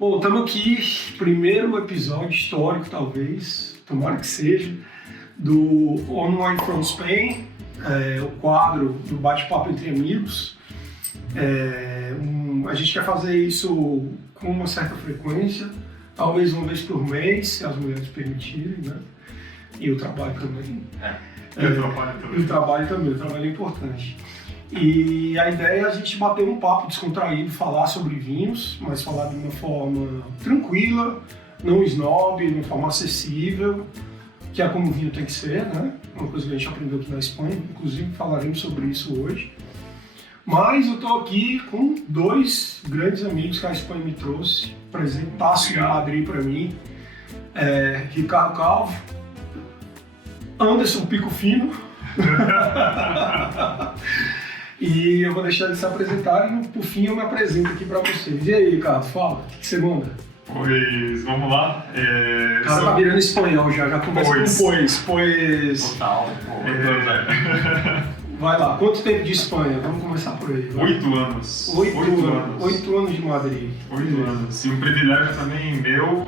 Bom, estamos aqui, primeiro episódio histórico, talvez, tomara que seja, do Online from Spain, o quadro do bate-papo entre amigos. A gente quer fazer isso com uma certa frequência, talvez uma vez por mês, se as mulheres permitirem, né? E o trabalho também. O trabalho é importante. E a ideia é a gente bater um papo descontraído, falar sobre vinhos, mas falar de uma forma tranquila, não snob, de uma forma acessível, que é como o vinho tem que ser, né? Uma coisa que a gente aprendeu aqui na Espanha, inclusive falaremos sobre isso hoje. Mas eu estou aqui com dois grandes amigos que a Espanha me trouxe, presentaço de Madrid para mim, Ricardo Calvo, Anderson Pico Fino. E eu vou deixar eles se apresentarem e por fim eu me apresento aqui pra vocês. E aí, Ricardo, fala, o que você manda? Pois, vamos lá. O cara tá virando espanhol já começa com pois. Total. Vai lá, quanto tempo de Espanha? Vamos começar por aí. 8 anos. 8 anos de Madrid. 8 anos. E um privilégio também meu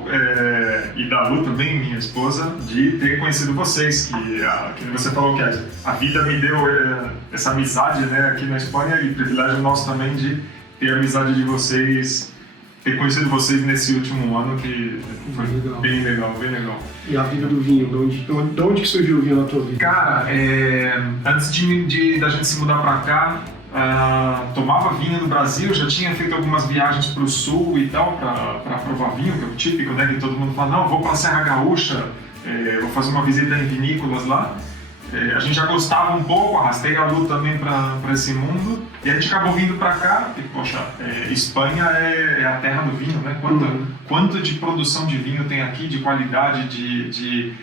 e da Lu também, minha esposa, de ter conhecido vocês, que você falou que a vida me deu essa amizade, né, aqui na Espanha, e privilégio nosso também de ter a amizade de vocês, ter conhecido vocês nesse último ano, que foi bem legal. E a vida do vinho, de onde que surgiu o vinho na tua vida? Cara, antes da gente se mudar pra cá, tomava vinho no Brasil, já tinha feito algumas viagens pro sul e tal, pra provar vinho, que é o típico, né, que todo mundo fala, não, vou pra Serra Gaúcha, vou fazer uma visita em vinícolas lá. A gente já gostava um pouco, arrastei a Lu também para esse mundo, e a gente acabou vindo para cá, e poxa, Espanha é a terra do vinho, né? Quanto de produção de vinho tem aqui, de qualidade, de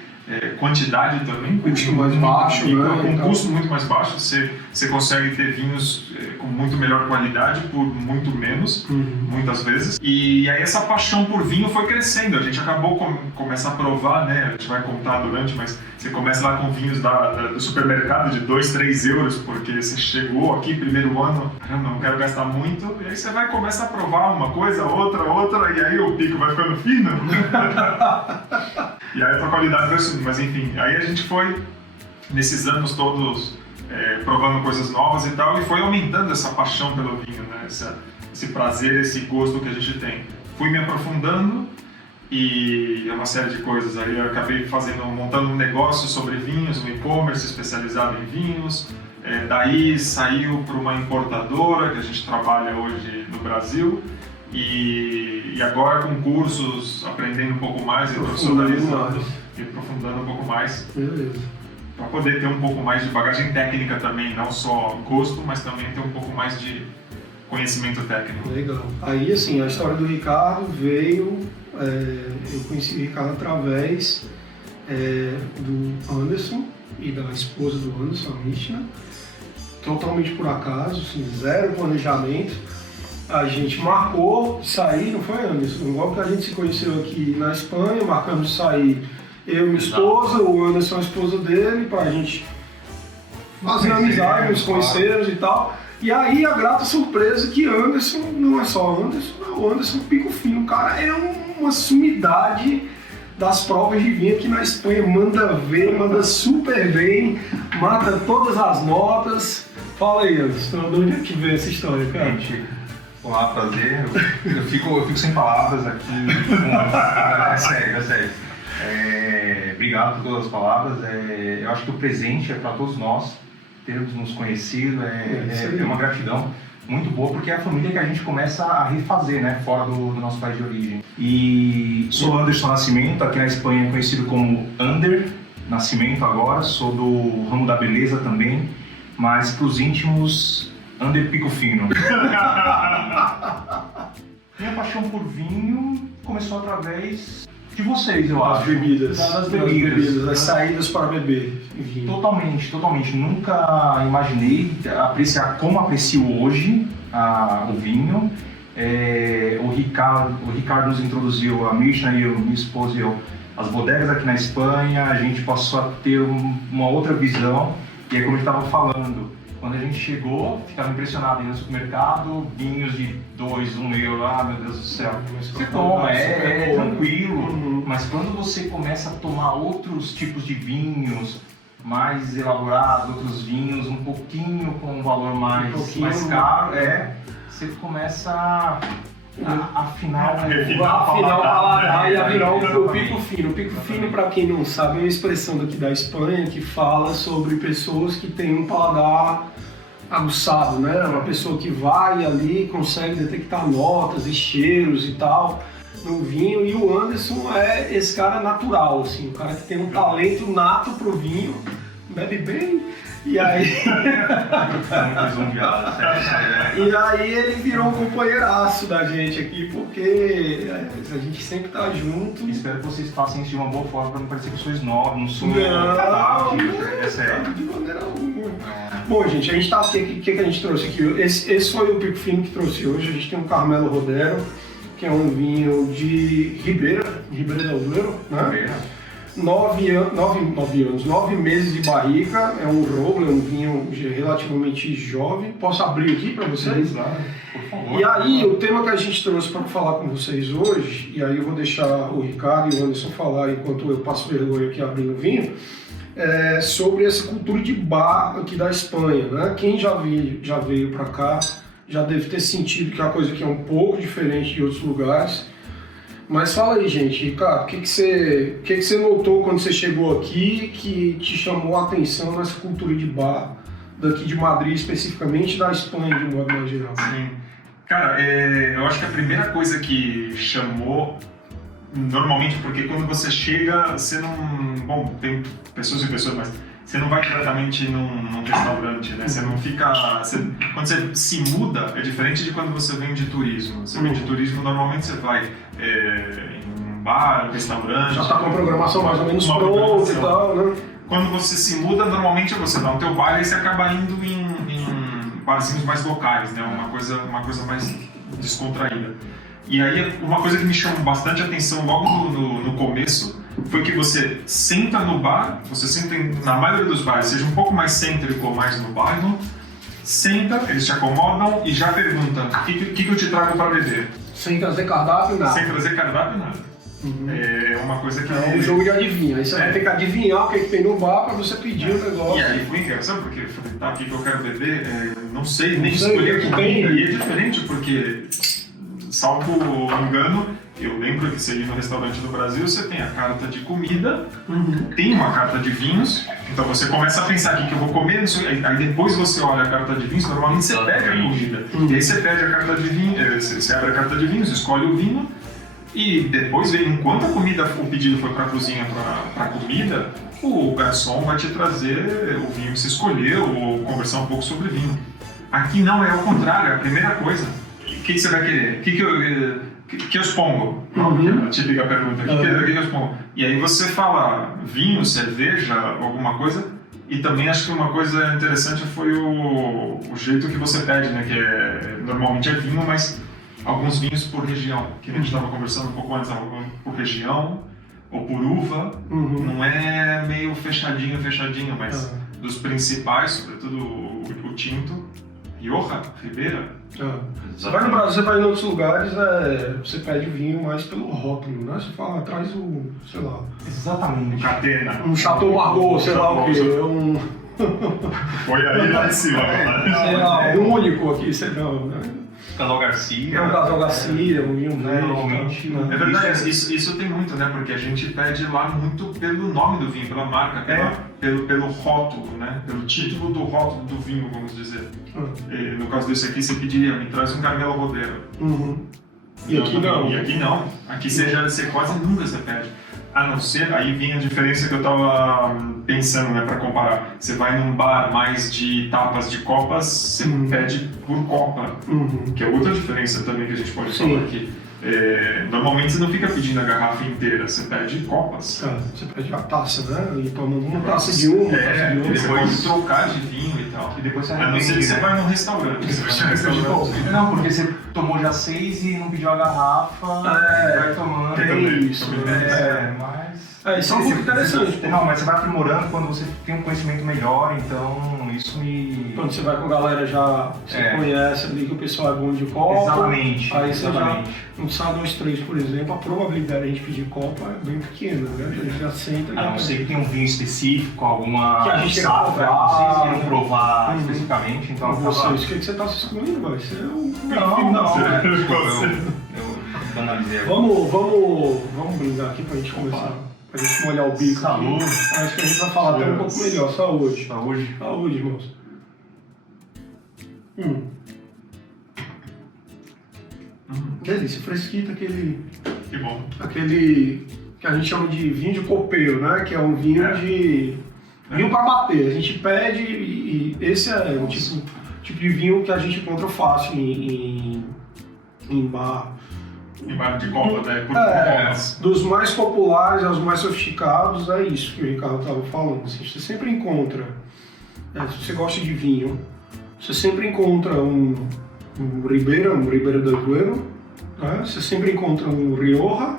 quantidade também. Custo mais baixo, né? Com custo muito mais baixo, você consegue ter vinhos com muito melhor qualidade por muito menos, muitas vezes. E aí essa paixão por vinho foi crescendo, a gente acabou começar a provar, né? A gente vai contar durante, mas você começa lá com vinhos do supermercado de 2, 3 euros, porque você chegou aqui primeiro ano, não quero gastar muito, e aí você vai começar a provar uma coisa, outra, e aí o pico vai ficando fino. E aí a tua qualidade vai subindo, mas enfim, aí a gente foi, nesses anos todos, provando coisas novas e tal, e foi aumentando essa paixão pelo vinho, né? Esse prazer, esse gosto que a gente tem. Fui me aprofundando e uma série de coisas aí, eu acabei montando um negócio sobre vinhos, um e-commerce especializado em vinhos, daí saiu para uma importadora que a gente trabalha hoje no Brasil, e agora com cursos, aprendendo um pouco mais e profissionalizando e aprofundando um pouco mais. Beleza. Para poder ter um pouco mais de bagagem técnica também, não só gosto, mas também ter um pouco mais de conhecimento técnico. Legal. Aí, assim, a história do Ricardo veio... eu conheci o Ricardo através do Anderson e da esposa do Anderson, a Mishna. Totalmente por acaso, assim, zero planejamento. A gente marcou de sair, não foi, Anderson? Igual que a gente se conheceu aqui na Espanha, marcamos de sair eu e minha esposa, o Anderson a esposa dele, pra gente fazer amizade, nos conhecermos e tal. E aí a grata surpresa que Anderson não é só Anderson, o Anderson Pico Fino, o cara é uma sumidade das provas de vinho aqui na Espanha, manda ver, manda super bem, mata todas as notas. Fala aí, Anderson, de onde é que veio essa história, cara? Olá, prazer. Eu fico sem palavras aqui. É sério. Obrigado por todas as palavras. Eu acho que o presente é para todos nós termos nos conhecido. É uma gratidão muito boa, porque é a família que a gente começa a refazer, né, fora do nosso país de origem. E sou Anderson Nascimento, aqui na Espanha conhecido como Ander Nascimento agora. Sou do ramo da beleza também, mas para os íntimos, Ander Pico Fino. Minha paixão por vinho começou através de vocês, eu acho. Das bebidas, das saídas para beber. Enfim. Totalmente. Nunca imaginei apreciar como aprecio hoje o vinho. O Ricardo nos introduziu, a Mishna e eu, minha esposa e eu, as bodegas aqui na Espanha. A gente passou a ter uma outra visão. E aí, como eu estava falando, quando a gente chegou, ficava impressionado, ia no supermercado, vinhos de 2, 1 euro, meu Deus do céu. Você toma, tranquilo, mas quando você começa a tomar outros tipos de vinhos, mais elaborados, outros vinhos um pouquinho com um valor mais caro, você começa a afinar o paladar e a virar o pico fino. O pico fino, para quem não sabe, é uma expressão daqui da Espanha que fala sobre pessoas que têm um paladar aguçado, né? Uma pessoa que vai ali, consegue detectar notas e cheiros e tal no vinho, e o Anderson é esse cara natural, assim, o cara que tem um talento nato pro vinho, bebe bem, e aí... E aí ele virou um companheiraço da gente aqui, porque a gente sempre tá junto. Espero que vocês façam isso de uma boa forma para não parecer que eu sou snob, não sou... É sério. De maneira alguma. Bom, gente, a gente tá aqui, o que a gente trouxe aqui? Esse foi o pico fino que trouxe hoje. A gente tem um Carmelo Rodero, que é um vinho de Ribeira del Duero, né? 9 meses de barrica, é um Roble, é um vinho relativamente jovem. Posso abrir aqui para vocês? Por favor. E aí, o tema que a gente trouxe para falar com vocês hoje, e aí eu vou deixar o Ricardo e o Anderson falar enquanto eu passo vergonha aqui abrindo o vinho, é sobre essa cultura de bar aqui da Espanha, né? Quem já veio para cá já deve ter sentido que é uma coisa que é um pouco diferente de outros lugares. Mas fala aí, gente, Ricardo, o que você notou quando você chegou aqui que te chamou a atenção nessa cultura de bar daqui de Madrid, especificamente da Espanha, de modo mais geral? Sim. Cara, eu acho que a primeira coisa que chamou, normalmente, porque quando você chega, você não... Bom, tem pessoas e pessoas, mas você não vai diretamente num restaurante, né? Você não fica... quando você se muda, é diferente de quando você vem de turismo. Você vem de turismo, normalmente você vai em um bar, um restaurante... Já está com a programação mais ou menos pronta e tal, né? Quando você se muda, normalmente você dá no teu bar e você acaba indo em barzinhos mais locais, né? Uma coisa mais descontraída. E aí, uma coisa que me chamou bastante atenção logo no começo foi que você senta no bar, você senta na maioria dos bares, seja um pouco mais cêntrico ou mais no bairro, senta, eles te acomodam e já perguntam o que eu te trago para beber. Sem trazer cardápio, nada. Sem trazer cardápio, nada. É uma coisa que... É um jogo de adivinha. Aí você vai ter que adivinhar o que tem no bar para você pedir o negócio. E aí foi engraçado, porque eu falei, tá, o que eu quero beber? Não sei nem escolher o que tem. E é diferente, porque, salvo engano, eu lembro que você ir no restaurante do Brasil, você tem a carta de comida, tem uma carta de vinhos, então você começa a pensar o que eu vou comer, aí depois você olha a carta de vinhos, normalmente você pede a comida. E aí você pede a carta de vinho, você abre a carta de vinhos, escolhe o vinho, e depois, enquanto o pedido foi para a cozinha, para a comida, o garçom vai te trazer o vinho que você escolheu, ou conversar um pouco sobre o vinho. Aqui não, é ao contrário, é a primeira coisa. O que você vai querer? Que eu expongo? A típica pergunta, o que eu expongo? E aí você fala vinho, cerveja, alguma coisa, e também acho que uma coisa interessante foi o jeito que você pede, né? Que normalmente é vinho, mas alguns vinhos por região, que a gente estava conversando um pouco antes, por região ou por uva, não é meio fechadinho, mas dos principais, sobretudo o tinto, Rioja, Ribeira. Você vai no Brasil, você vai em outros lugares, você pede vinho mais pelo rótulo, né? Você fala, traz sei lá... Exatamente. Catena. Um Chateau Margaux, sei lá o quê, Foi aí lá em cima, né? Sei lá, único aqui, sei lá, né? Casal Garcia. Um Casal Garcia, um vinho normalmente. É verdade, isso tem muito, né? Porque a gente pede lá muito pelo nome do vinho, pela marca, pelo rótulo, né? Pelo título do rótulo do vinho, vamos dizer. No caso desse aqui, você pediria, me traz um Carmelo Rodero. E aqui não. E aqui não. Aqui você quase nunca você pede. A não ser, aí vinha a diferença que eu tava pensando, né, pra comparar. Você vai num bar mais de tapas de copas, você pede por copa, que é outra diferença também que a gente pode falar aqui. Normalmente você não fica pedindo a garrafa inteira, você pede copas. Você pede a taça, né? E toma uma taça de uma, taça de outra. Você pode trocar de vinho e tal. E depois você a não ser que você vai num restaurante. Não, porque você tomou já 6 e não pediu a garrafa, vai tomando. Tem isso. Mas... Isso é um pouco interessante. Não, mas você vai aprimorando quando você tem um conhecimento melhor, então isso me... Quando você vai com a galera já, você conhece ali que o pessoal é bom de copo. Exatamente. Aí você já, um Sá 2, 3, por exemplo, a probabilidade de a gente pedir copo é bem pequena, né? A gente já senta e a não ser que tem um vinho específico, alguma que a gente safra que vocês queiram provar Uhum. especificamente, então... Vocês, o que você está se excluindo, vai ser o... Eu banalizei agora. Vamos brindar aqui pra gente começar. Pra gente molhar o bico. Saúde. Aqui. Acho que a gente vai falar até um pouco melhor. Saúde. Saúde. Saúde, irmãos. Delícia, fresquito, aquele Que bom. que a gente chama de vinho de copeiro, né? Que é um vinho de... vinho para bater. A gente pede e esse é o tipo de vinho que a gente encontra fácil em bar. Em bar de copa, né? Dos mais populares aos mais sofisticados, é isso que o Ricardo estava falando. Assim, você sempre encontra, se você gosta de vinho, você sempre encontra um Ribeira del Duero, né? Você sempre encontra um Rioja,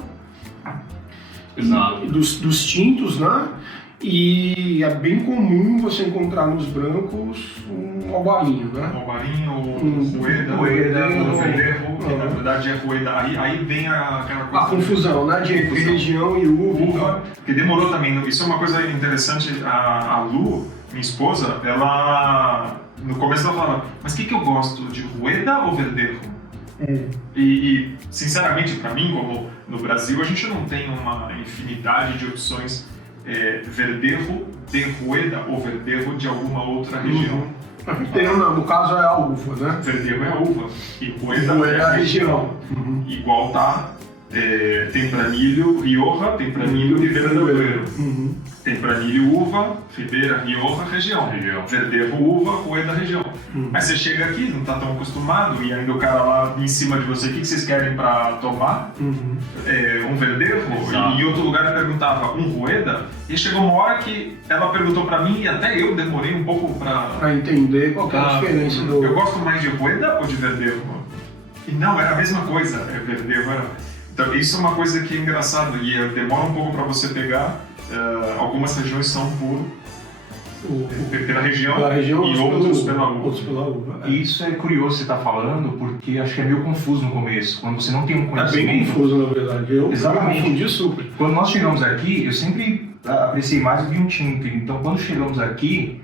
dos tintos, né? E é bem comum você encontrar nos brancos um albarinho, né? Um albarinho, rueda, verdejo, que na verdade é rueda. Aí vem aquela coisa... A confusão, né? De região e uva. Porque demorou também. Isso é uma coisa interessante. A Lu, minha esposa, ela... No começo ela falava, mas o que eu gosto, de rueda ou verdejo? E sinceramente, para mim, como no Brasil, a gente não tem uma infinidade de opções verdejo de rueda ou verdejo de alguma outra região. Verdejo não, no caso é a uva, né? Verdejo é a uva e rueda é a região. Igual tá Tempranillo Rioja, Tempranillo Ribeira del Duero. Tempranillo uva, Ribeira Rioja, região. Verdejo uva, rueda região. Mas você chega aqui, não tá tão acostumado, e ainda o cara lá em cima de você, o que vocês querem para tomar? Um verdejo? E em outro lugar eu perguntava, um rueda? E chegou uma hora que ela perguntou para mim, e até eu demorei um pouco para entender qual é a diferença do... Eu gosto mais de rueda ou de verdejo? E não, era a mesma coisa, verdejo era... Então isso é uma coisa que é engraçado, e demora um pouco para você pegar. Algumas regiões são pela região e outros pela uva. Isso é curioso você estar falando, porque acho que é meio confuso no começo, quando você não tem um conhecimento. É bem confuso, na verdade. Eu Exatamente. confundi super. Quando nós chegamos aqui, eu sempre apreciei mais o vinho tinto. Então, quando chegamos aqui,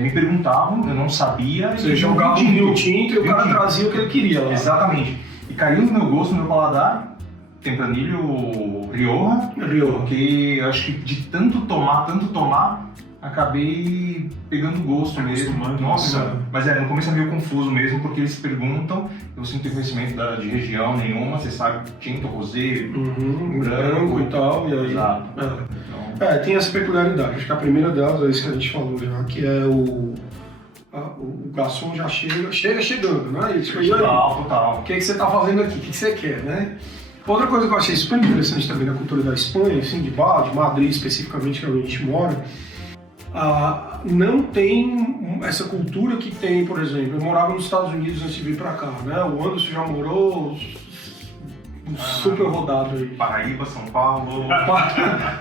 me perguntavam, eu não sabia. Você jogava um vinho tinto e o cara trazia o que ele queria lá. Exatamente. E caiu no meu gosto, no meu paladar, Tempranillo Rioja, porque eu acho que de tanto tomar, acabei pegando gosto mesmo. Nossa, mas no começo é meio confuso mesmo, porque eles perguntam, você não tem conhecimento de região nenhuma, você sabe tinto, rosé, branco e tal, e aí... Exato. Tem essa peculiaridade, acho que a primeira delas é isso que a gente falou já, que é o garçom já chegando, né? Total. O que você está fazendo aqui? O que você quer, né? Outra coisa que eu achei super interessante também na cultura da Espanha, assim, de Madrid especificamente, que é onde a gente mora, não tem essa cultura que tem, por exemplo, eu morava nos Estados Unidos antes de vir para cá, né? O Anderson já morou super rodado aí. Paraíba, São Paulo.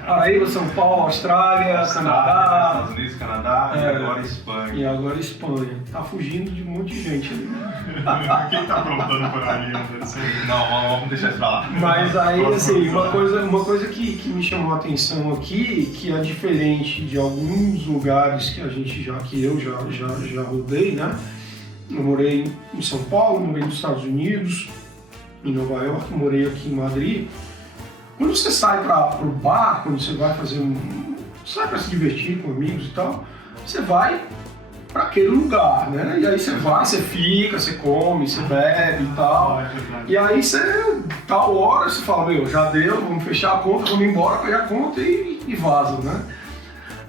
Paraíba, São Paulo, Austrália, Canadá. Estados Unidos, Canadá e agora Espanha. E agora Espanha. Tá fugindo de um monte de gente ali. Quem tá aprontando por aí? Não, vamos deixar isso pra lá. Mas aí, assim, uma coisa que me chamou a atenção aqui, que é diferente de alguns lugares que eu já rodei, né? Eu morei em São Paulo, morei nos Estados Unidos, em Nova York, morei aqui em Madrid. Quando você sai para o bar, quando você vai fazer sai para se divertir com amigos e tal, você vai para aquele lugar, né? E aí você vai, você fica, você come, você bebe e tal. E aí você, tal hora, você fala, já deu, vamos fechar a conta, vamos embora, pegar a conta e vaza, né?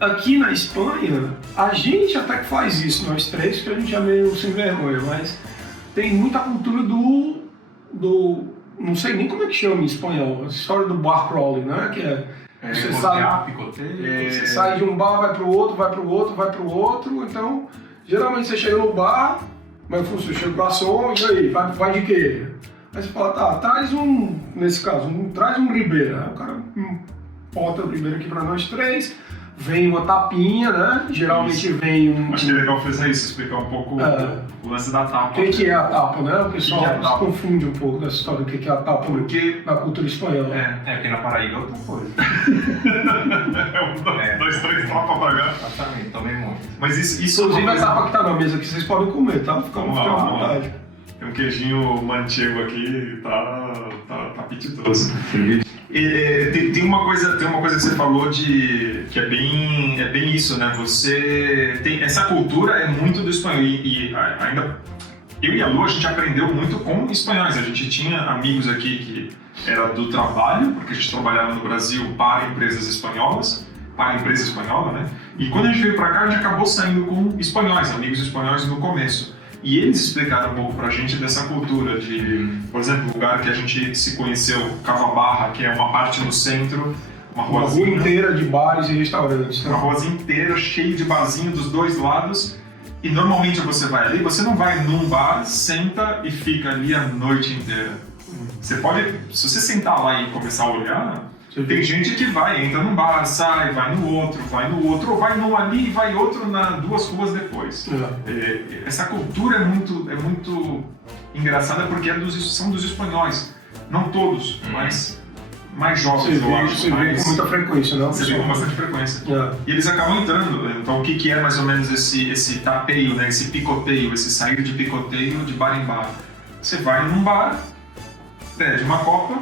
Aqui na Espanha, a gente até que faz isso, nós três, que a gente é meio sem vergonha, mas tem muita cultura do não sei nem como é que chama em espanhol, a história do bar crawling, né? Que você sai de um bar, vai pro outro, então geralmente você chega no bar, mas você chega o garçom, e aí, vai de quê? Aí você fala, traz nesse caso, traz um Ribeira. Aí o cara, bota primeiro aqui para nós três, vem uma tapinha, né? Geralmente vem um... Acho que é legal fazer isso, explicar um pouco o lance da tapa. O que é a tapa, né? O pessoal que é a tapa? se confunde um pouco dessa história do que é a tapa na cultura espanhola. Aqui na Paraíba é outra coisa. Dois, três tapas pra cá. Exatamente, tomei muito. Mas isso Inclusive é a tapa que tá na mesa aqui, vocês podem comer, tá? Fica à vontade. Tem um queijinho manchego aqui, tá apetitoso. Tem uma coisa que você falou que é bem isso, né? Você tem essa cultura é muito do espanhol e ainda eu e a Lu a gente aprendeu muito com espanhóis. A gente tinha amigos aqui que era do trabalho, porque a gente trabalhava no Brasil para empresas espanholas, para a empresa espanhola, né? E quando a gente veio para cá a gente acabou saindo com espanhóis, amigos espanhóis no começo. E eles explicaram um pouco pra gente dessa cultura de, por exemplo, o lugar que a gente se conheceu, Cava-Barra, que é uma parte no centro, uma rua inteira de bares e restaurantes. Uma ruazinha inteira, cheia de barzinho dos dois lados. E normalmente você vai ali, você não vai num bar, senta e fica ali a noite inteira. Você pode, se você sentar lá e começar a olhar, tem gente que vai, entra num bar, sai, vai no outro, ou vai num ali e vai outro duas ruas depois. Essa cultura é muito engraçada porque são dos espanhóis. Não todos, mas mais jovens, eu acho. Você vê com muita frequência, não? Você vê com bastante frequência. E eles acabam entrando. Então, o que é mais ou menos esse tapeio, né? Esse picoteio, esse sair de picoteio de bar em bar? Você vai num bar, pede uma copa,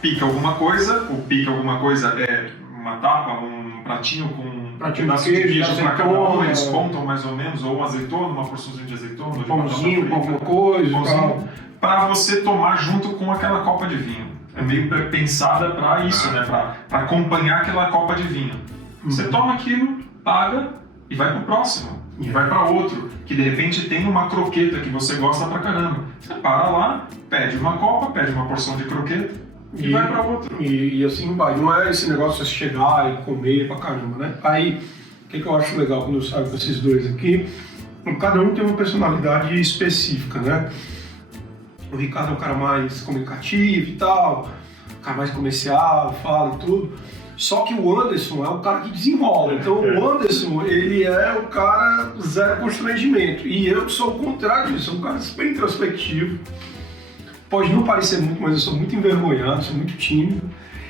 pica alguma coisa, o pica alguma coisa é uma tapa, um pratinho com um pedaço de queijo para cada um, eles contam mais ou menos, ou azeitona, uma porçãozinha de azeitona, de pãozinho com alguma coisa, para você tomar junto com aquela copa de vinho. É meio pensada para isso, né? Para acompanhar aquela copa de vinho. Você toma aquilo, paga e vai pro próximo. E vai para outro, que de repente tem uma croqueta que você gosta pra caramba. Você para lá, pede uma copa, pede uma porção de croqueta, e vai pra outro. E assim vai. Não é esse negócio de chegar e comer pra caramba, né? Aí, o que eu acho legal quando eu saio com esses dois aqui, cada um tem uma personalidade específica, né? O Ricardo é um cara mais comunicativo e tal, um cara mais comercial, fala e tudo. Só que o Anderson é o cara que desenrola. Então o Anderson, ele é o cara zero constrangimento. E eu sou o contrário disso, sou um cara super introspectivo. Pode não parecer muito, mas eu sou muito envergonhado, sou muito tímido.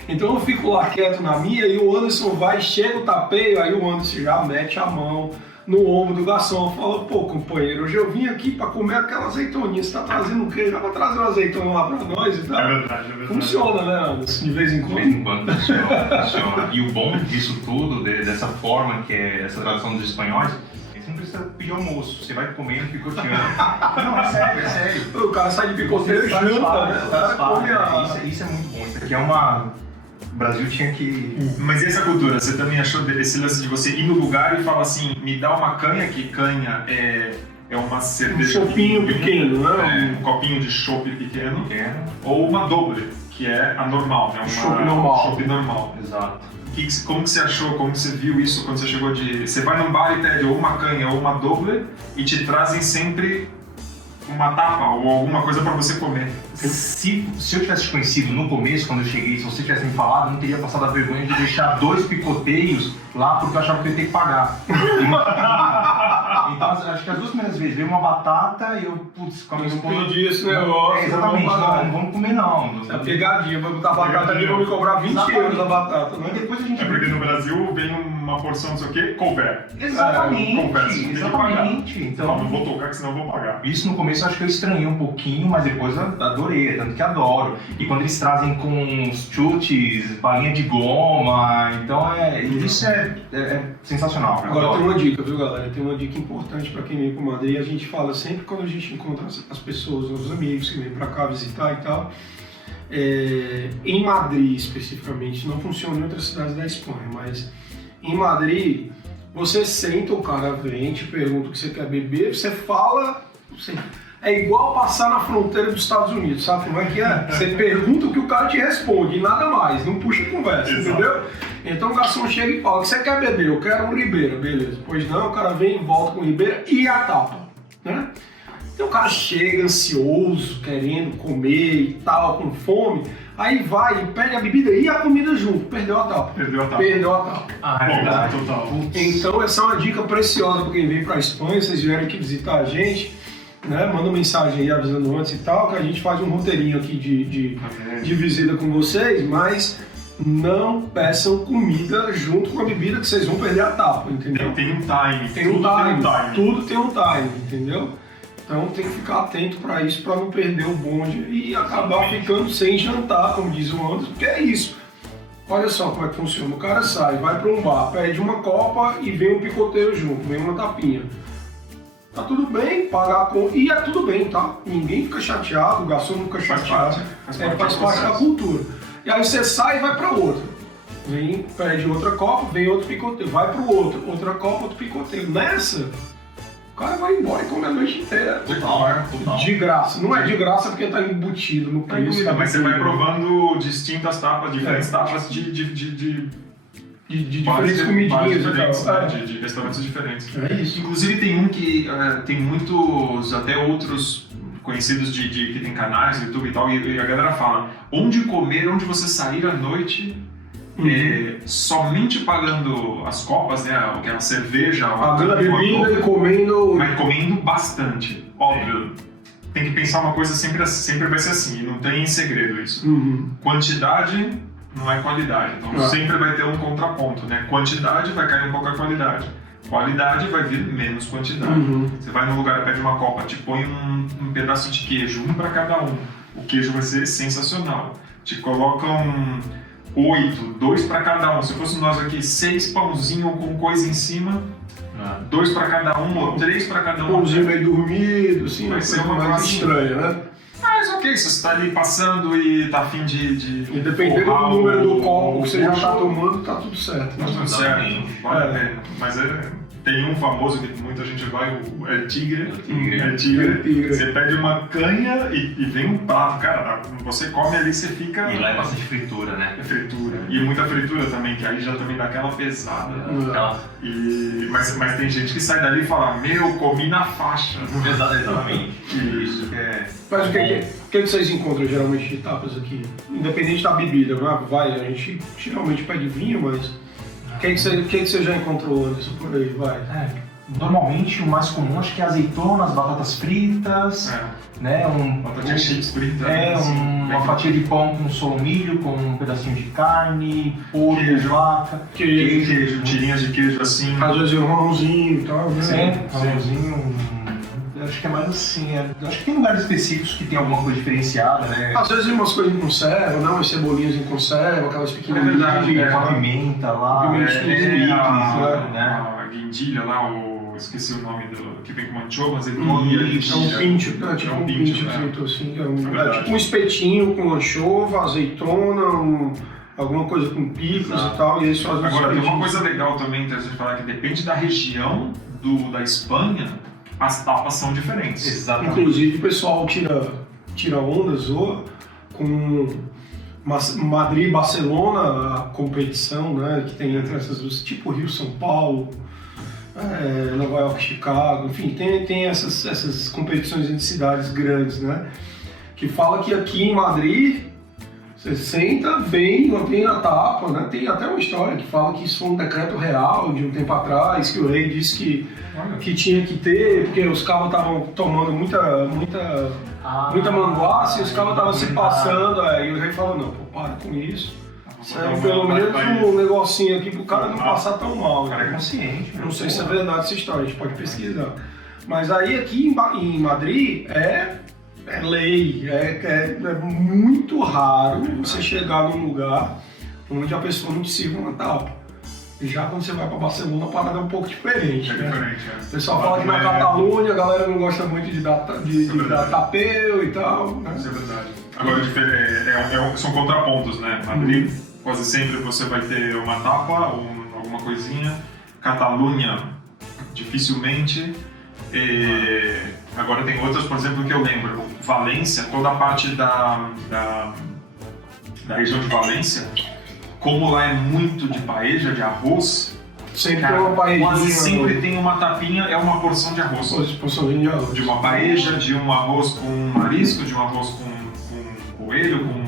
Então eu fico lá quieto na minha e o Anderson vai, chega o tapeio, aí o Anderson já mete a mão no ombro do garçom, fala: pô, companheiro, hoje eu vim aqui pra comer aquela azeitoninha, você tá trazendo o quê? Já vai trazer uma azeitona lá pra nós e tal. É verdade. Funciona, né, Anderson? De vez em quando. De vez em quando funciona. E o bom disso tudo, dessa forma que é essa tradução dos espanhóis, você não precisa pedir almoço, você vai comendo, picoteando. Não, é sério. O cara sai de picoteiro e janta, né? Isso é muito bom. Isso aqui é uma... O Brasil tinha que... Mas e essa cultura? Você também achou esse lance de você ir no lugar e falar assim, me dá uma canha, que canha é uma cerveja... Um chopinho pequeno, né? Um copinho de chopp pequeno. Ou uma doble, que é a normal, né? Chopp normal. Exato. Como que você achou, como que você viu isso quando você chegou de... Você vai num bar e pede ou uma canha ou uma doble e te trazem sempre uma tapa ou alguma coisa pra você comer. Se eu tivesse te conhecido no começo, quando eu cheguei, se você tivesse me falado, eu não teria passado a vergonha de deixar 2 picoteios lá porque eu achava que eu ia ter que pagar. Então, acho que as 2 primeiras vezes veio uma batata e eu, como eu pedi esse negócio. Exatamente, não vamos comer não. É pegadinha, vai botar batata ali e vão me cobrar 20 euros a batata, né? E depois a gente... É porque no Brasil vem uma porção, não sei o quê, couber. Exatamente. Então, não vou tocar que senão eu vou pagar. Isso no começo eu acho que eu estranhei um pouquinho, mas depois eu adorei, tanto que adoro. E quando eles trazem com chutes, balinha de goma, então isso é sensacional. Agora tem uma dica, viu, galera? Tem uma dica importante para quem vem para Madrid. A gente fala sempre quando a gente encontra as pessoas, os amigos que vêm para cá visitar e tal. Em Madrid, especificamente, não funciona em outras cidades da Espanha, mas em Madrid, você senta, o cara vem, te pergunta o que você quer beber, você fala... É igual passar na fronteira dos Estados Unidos, sabe como é que é? Você pergunta o que o cara te responde e nada mais, não puxa conversa, entendeu? Então o garçom chega e fala: o que você quer beber? Eu quero um Ribeira, beleza. Pois não, o cara vem e volta com o Ribeira e a tapa, né? Então o cara chega ansioso, querendo comer e tal, com fome, Aí vai e pede a bebida e a comida junto. Perdeu a tapa. Perdeu a tapa. Perdeu a tapa. Ah, é verdade. Total. Então essa é uma dica preciosa para quem vem para a Espanha, vocês vierem aqui visitar a gente, né? Manda mensagem aí avisando antes e tal, que a gente faz um roteirinho aqui de visita com vocês, mas não peçam comida junto com a bebida que vocês vão perder a tapa, entendeu? Tem um time. Tem um time. Tudo tem um time, entendeu? Então tem que ficar atento para isso, para não perder o bonde e acabar ficando sem jantar, como diz o Anderson, porque é isso. Olha só como é que funciona. O cara sai, vai para um bar, pede uma copa e vem um picoteio junto, vem uma tapinha. Tá tudo bem, pagar a conta. E é tudo bem, tá? Ninguém fica chateado, o garçom não fica chateado. Faz parte da cultura. E aí você sai e vai para outra. Vem, pede outra copa, vem outro picoteio, vai para o outro. Outra copa, outro picoteio. Nessa, o cara vai embora e come a noite inteira. Total. De graça. Não é de graça porque tá embutido no preço. Mas você vai provando distintas tapas, diferentes tapas de diferentes comidinhas diferentes, e tal. né? De restaurantes diferentes. É isso. Inclusive tem um que tem muitos, até outros conhecidos que tem canais no YouTube e tal, e a galera fala, onde comer, onde você sair à noite, somente pagando as copas, né, aquela cerveja, pagando a bebida e comendo... Mas comendo bastante, óbvio. Tem que pensar uma coisa, sempre vai ser assim, não tem segredo isso. Quantidade não é qualidade, então sempre vai ter um contraponto, né? Quantidade vai cair um pouco a qualidade. Qualidade vai vir menos quantidade. Você vai num lugar e pede uma copa, te põe um pedaço de queijo, um para cada um. O queijo vai ser sensacional. Te colocam 8, 2 para cada um. Se fosse nós aqui, 6 pãozinho com coisa em cima, 2 para cada um ou 3 para cada um. Pãozinho meio dormido, assim, vai ser uma mais coisa estranha, né? Mas ok, se você está ali passando e tá afim de e dependendo do número do copo que você já está tomando, tá tudo certo. Tá tudo certo, vale a pena. Mas tem um famoso que muita gente vai, o El Tigre. El Tigre. Você pede uma canha e vem um prato, cara, você come ali, você fica... E lá é bastante fritura, né? É fritura. E muita fritura também, que aí já também dá aquela pesada. Mas tem gente que sai dali e fala, meu, comi na faixa. Exatamente. Isso que é... Mas o que vocês encontram geralmente de tapas aqui? Independente da bebida, a gente geralmente pede vinho, mas... O que você já encontrou, Anderson, por aí? Vai. Normalmente o mais comum acho que é azeitonas, batatas fritas, né? Batatinha chips frita. Uma fatia de pão com solomilho, com um pedacinho de carne, porco, vaca, queijo, tirinhas de queijo assim. Às vezes um romãozinho e tal, né? Romãozinho. Acho que é mais assim, acho que tem lugares específicos que tem alguma coisa diferenciada, né? Às vezes umas coisas em conserva, não, umas cebolinhas em conserva, aquelas pequenininhas. Com a pimenta lá, a guindilha lá, esqueci o nome que vem com anchova, azeitona e é um pincho, tipo um pincho feito assim, é tipo um espetinho com anchova, azeitona, alguma coisa com picos e tal, e eles fazem. Agora tem uma coisa legal também, interessante de falar, que depende da região da Espanha, as tapas são diferentes. Exatamente. Inclusive o pessoal tira onda, zoa, com Madrid e Barcelona, a competição, né, que tem entre essas duas, tipo Rio, São Paulo, Nova York, Chicago, enfim, tem essas competições entre cidades grandes, né, que fala que aqui em Madrid você senta, vem a tapa, né? Tem até uma história que fala que isso foi um decreto real de um tempo atrás, que o rei disse que tinha que ter, porque os cabos estavam tomando muita manguaça e os cabos estavam se passando, e o rei falou, não, pô, para com isso. Pelo menos um negocinho aqui pro cara não passar tão mal. O cara é consciente. Não sei se é verdade essa história, a gente pode pesquisar. Mas aí aqui em Madrid é lei, é muito raro você chegar num lugar onde a pessoa não te sirva uma tapa. E já quando você vai para Barcelona, a parada é um pouco diferente. O pessoal fala que na Catalunha a galera não gosta muito de dar tapeu e tal. Né? Isso é verdade. Agora, são contrapontos, né? Madrid, quase sempre você vai ter uma tapa ou alguma coisinha. Catalunha, dificilmente. Agora tem outras, por exemplo, que eu lembro. Valência, toda a parte da região de Valência, como lá é muito de paella, de arroz, sempre tem uma paella. Quase sempre tem uma tapinha, é uma porção de arroz. Porçãozinha de arroz. De uma paella, de um arroz com marisco, de um arroz com coelho, com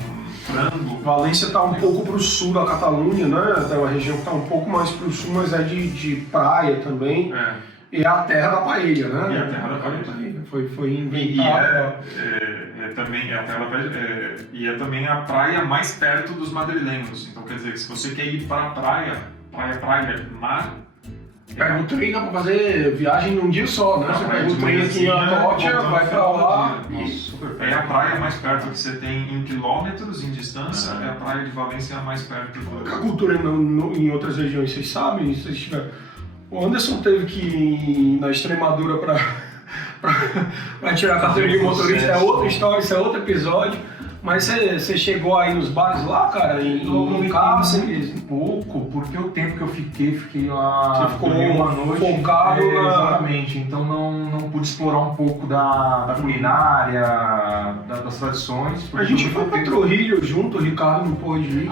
frango. Valência está um pouco para o sul da Catalunha, né? É uma região que está um pouco mais para o sul, mas é de praia também. E é a terra da paella, né? E a terra da paella. Foi inventada. E é também a praia mais perto dos madrilenhos. Então quer dizer que se você quer ir para a praia, mar. Pega o trem, dá pra fazer viagem num dia só, né? Você pega o trem aqui em Antóquia, vai pra lá. É a praia mais perto que você tem em quilômetros em distância, é a praia de Valência a mais perto. A cultura em outras regiões, vocês sabem? Vocês tiveram... O Anderson teve que ir na Extremadura pra tirar a carteira de motorista, é outra história, isso é outro episódio. Mas você chegou aí nos bares lá, cara, em Cáceres? Um pouco, porque o tempo que eu fiquei lá. Você ficou uma noite focado exatamente, então não pude explorar um pouco da culinária, das tradições. A gente foi pra Trujillo junto, o Ricardo não pôde ir.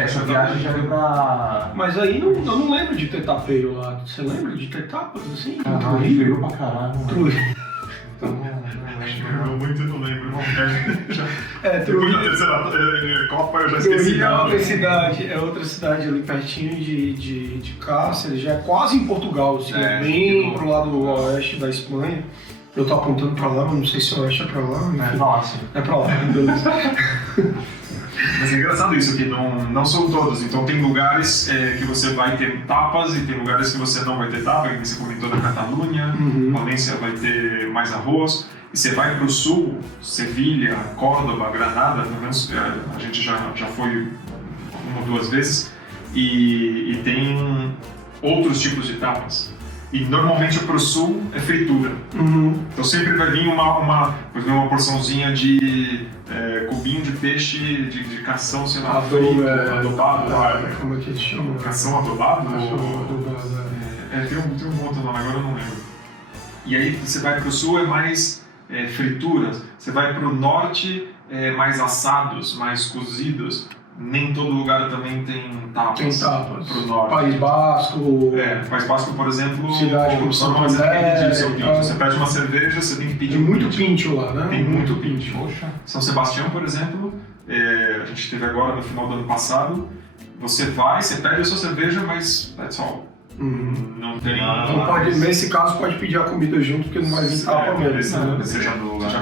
Essa viagem já deu pra. Mas aí eu não lembro de ter tapeiro lá. Você lembra de ter tapas assim? Trujillo pra caralho. Trujillo. Então, não lembro. Muito não lembro. Trujillo. Depois da terceira Copa eu já Trujillo esqueci. é outra cidade ali pertinho de Cáceres, já é quase em Portugal, assim, bem pro lado oeste da Espanha. Eu tô apontando pra lá, mas não sei se o oeste é pra lá. É pra lá, beleza. Mas é engraçado isso, que não são todos. Então tem lugares que você vai ter tapas e tem lugares que você não vai ter tapa, que você comentou da Catalunha, Valência vai ter mais arroz. E você vai para o sul, Sevilha, Córdoba, Granada, pelo menos a gente já foi uma ou duas vezes, e tem outros tipos de tapas. E normalmente para o sul é fritura. Então sempre vai vir uma porçãozinha de cubinho de peixe de cação, sei lá, adobado. Como é que eles chamam? Cação adobado? Adobado. Tem um outro nome, agora eu não lembro. E aí você vai para o sul é mais frituras, você vai para o norte mais assados, mais cozidos. Nem todo lugar também tem tapas. Tem tapas. Pro norte. País Basco. País Basco, por exemplo. Cidade como São André. Você pede uma cerveja, você tem que pedir. Tem muito pincho lá, né? Tem muito pincho. Poxa. São Sebastião, por exemplo, a gente teve agora no final do ano passado. Você vai, você pede a sua cerveja, mas that's all. Não tem. Nesse caso, pode pedir a comida junto, porque não vai vir tapa mesmo. Você já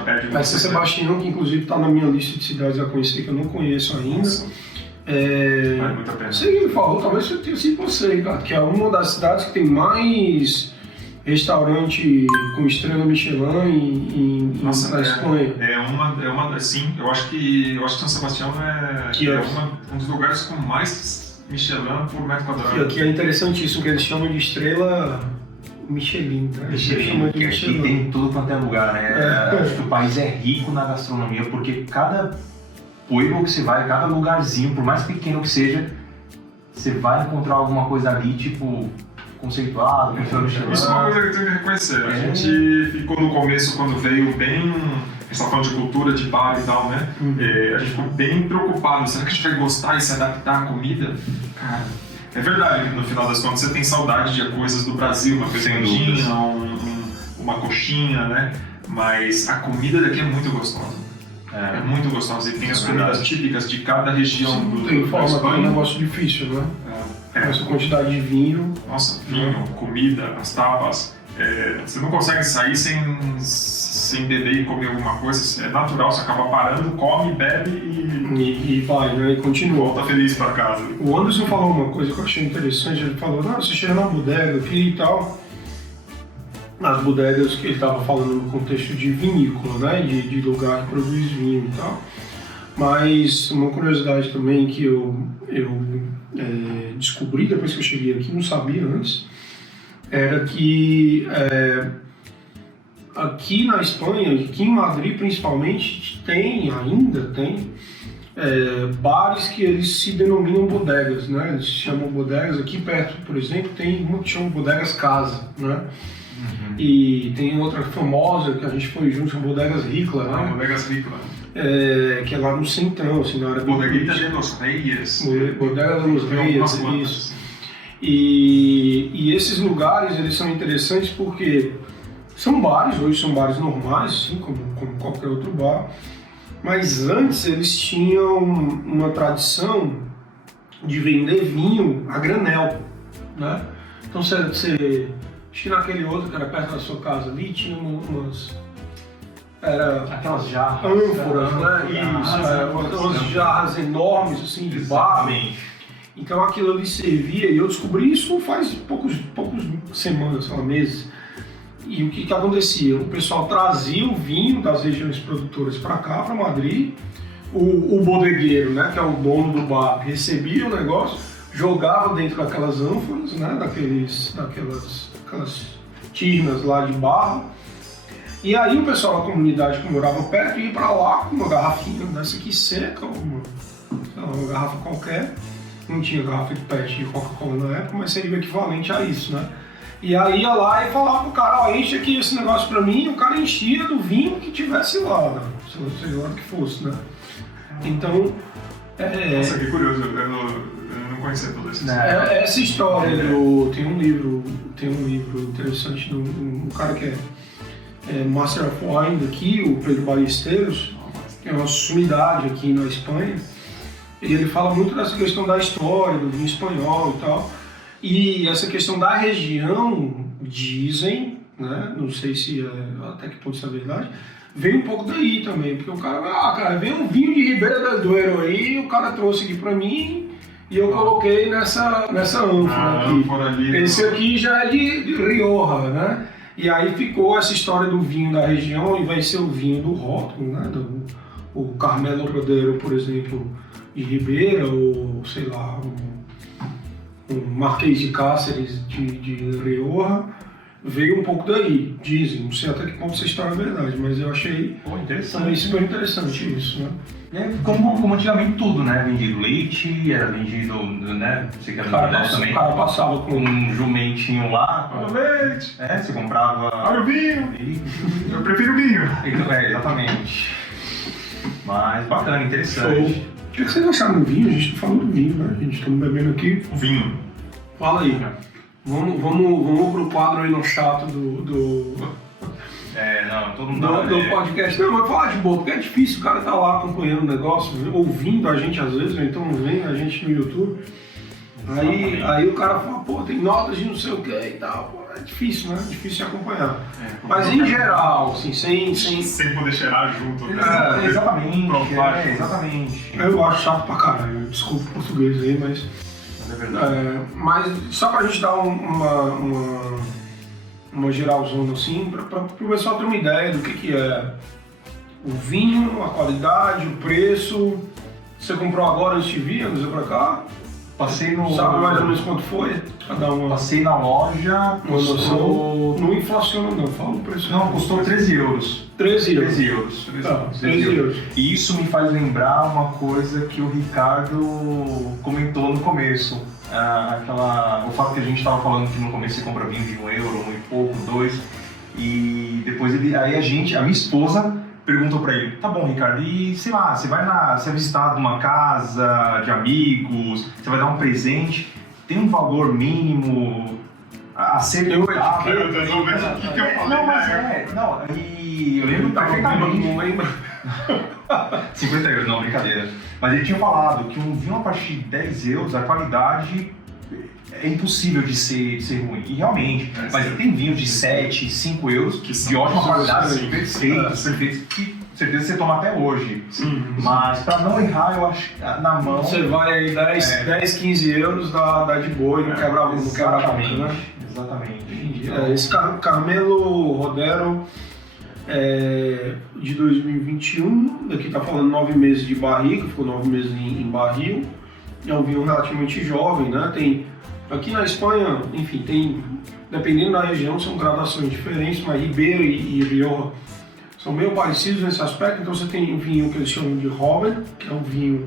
pede. Vai ser Sebastião, que inclusive está na minha lista de cidades a conhecer, que eu não conheço ainda. Vale muito a pena. Você me falou, talvez eu tenha sido você, cara, que é uma das cidades que tem mais restaurante com estrela Michelin na Espanha. Sim, eu acho que São Sebastião um dos lugares com mais Michelin por metro quadrado. E aqui é interessantíssimo que eles chamam de estrela Michelin, né? Michelin, que aqui tem tudo quanto é lugar, né? Acho que o país é rico na gastronomia, porque cada pueblo que você vai, cada lugarzinho, por mais pequeno que seja, você vai encontrar alguma coisa ali, tipo, conceituado, Michelin. Isso é uma coisa que eu tenho que reconhecer. A gente ficou no começo, quando veio bem... A gente tá falando de cultura, de bar e tal, né? A gente ficou bem preocupado. Será que a gente vai gostar e se adaptar à comida? Cara, é verdade que no final das contas você tem saudade de coisas do Brasil, uma feijoadinha, uma coxinha, né? Mas a comida daqui é muito gostosa. É muito gostosa. E tem as comidas típicas de cada região do tem forma que é um negócio difícil, né? Essa quantidade de vinho. Nossa, vinho, comida, as tapas. Você não consegue sair sem beber e comer alguma coisa. É natural, você acaba parando, come, bebe e vai, né? E continua. Volta feliz para casa. O Anderson falou uma coisa que eu achei interessante. Ele falou, você chega na bodega aqui e tal. Nas bodegas que ele estava falando no contexto de vinícola, né? De lugar que produz vinho e tal. Mas uma curiosidade também que eu descobri depois que eu cheguei aqui, não sabia antes, era que aqui na Espanha, aqui em Madrid principalmente, ainda tem bares que eles se denominam bodegas, né? Eles se chamam bodegas. Aqui perto, por exemplo, tem uma que chama Bodegas Casa, né? E tem outra famosa que a gente foi junto, chama Bodegas Ricla, né? Bodegas Ricla. Que é lá no centrão, assim, na área do... Bodeguita de los Reyes. Bodega de los Reyes, isso. E esses lugares, eles são interessantes porque são bares, hoje são bares normais, assim, como qualquer outro bar, Mas antes eles tinham uma tradição de vender vinho a granel, né? Então você acho que naquele outro que era perto da sua casa ali tinha umas... Aquelas jarras. Ânforas, né? Isso, umas jarras enormes assim de barro. Então aquilo ali servia, e eu descobri isso faz poucos semanas, sei lá, meses. E o que acontecia? O pessoal trazia o vinho das regiões produtoras para cá, para Madrid. O bodegueiro, né, que é o dono do bar, recebia o negócio, jogava dentro daquelas ânforas, né, daquelas tinas lá de barro. E aí o pessoal da comunidade que morava perto ia para lá com uma garrafinha dessa aqui seca, uma garrafa qualquer. Não tinha garrafa de PET de Coca-Cola na época, mas seria o equivalente a isso, né? E aí ia lá e falava pro cara, ó, enche aqui esse negócio pra mim, e o cara enchia do vinho que tivesse lá, né? Seja lá o que fosse, né? Então... Nossa, que curioso, eu não conhecia toda essa história. Essa história tem um livro interessante de um cara que é Master of Wine aqui, o Pedro Ballesteros, que é uma sumidade aqui na Espanha. E ele fala muito dessa questão da história, do vinho espanhol e tal. E essa questão da região, dizem, né, não sei se até que ponto isso é verdade, veio um pouco daí também, porque o cara, veio um vinho de Ribeira del Duero aí, o cara trouxe aqui pra mim e eu coloquei nessa ânfora aqui. Esse aqui já é de Rioja, né? E aí ficou essa história do vinho da região e vai ser o vinho do rótulo, né? O Carmelo Rodero, por exemplo, de Ribeira, ou sei lá, um Marquês de Cáceres de Rioja, veio um pouco daí, dizem. Não sei até que ponto essa história é verdade, mas eu achei também super interessante isso, né? Como antigamente tudo, né? Vendido leite, era vendido, né? Você quer também. O cara passava com um jumentinho lá. Leite! Você comprava. Olha o vinho! Eu prefiro vinho! Exatamente. Mas bacana, interessante. Show. O que vocês acharam do vinho? A gente tá falando do vinho, né? A gente tá bebendo aqui. O vinho. Fala aí, cara. Vamos pro quadro aí no chato do todo mundo do podcast. Não, mas fala de boa, porque é difícil, o cara tá lá acompanhando o negócio, ouvindo a gente às vezes, ou então vendo a gente no YouTube. Aí o cara fala, pô, tem notas de não sei o que e tal. Pô, é difícil, né? Difícil de acompanhar. Mas em geral, assim, sem poder cheirar junto. Né? Exatamente. Exatamente. Eu acho chato pra caralho, desculpa o português aí, mas... É verdade. Mas só pra gente dar uma geralzona assim, para o pessoal ter uma ideia do que é o vinho, a qualidade, o preço. Você comprou agora antes de vir, antes de vir pra cá? Passei no... Sabe mais ou menos quanto foi? Pra dar uma... Passei na loja, custou... Não inflaciona não, fala o preço. Não, custou 13 euros. 13 euros. 13 euros. Tá, 13 euros. E isso me faz lembrar uma coisa que o Ricardo comentou no começo. O fato que a gente estava falando que no começo você compra vinho de 1 euro, 1 e pouco, 2. E depois a minha esposa perguntou para ele, tá bom, Ricardo, e sei lá, você vai visitar uma casa de amigos, você vai dar um presente, tem um valor mínimo a ser pago? Eu tô resolvendo o que eu falei. Não, mas e eu lembro perfeitamente. Não lembro. 50 euros, não, brincadeira. Mas ele tinha falado que um vinho a partir de 10 euros, a qualidade é impossível de ser ruim. E realmente, mas tem vinhos de 7, 5 euros de ótima qualidade, perfeitos, que com certeza você toma até hoje. Mas pra não errar, eu acho na mão... Você vai aí 10, 15 euros, dá de boa e não quebra a boca, né? Exatamente. Esse Carmelo Rodero de 2021, daqui tá falando 9 meses de barrica, ficou 9 meses em barril. É um vinho relativamente jovem, né? Aqui na Espanha, enfim, dependendo da região, são gradações diferentes, mas Ribeira e Rioja são meio parecidos nesse aspecto. Então você tem um vinho que eles chamam de Robert, que é um vinho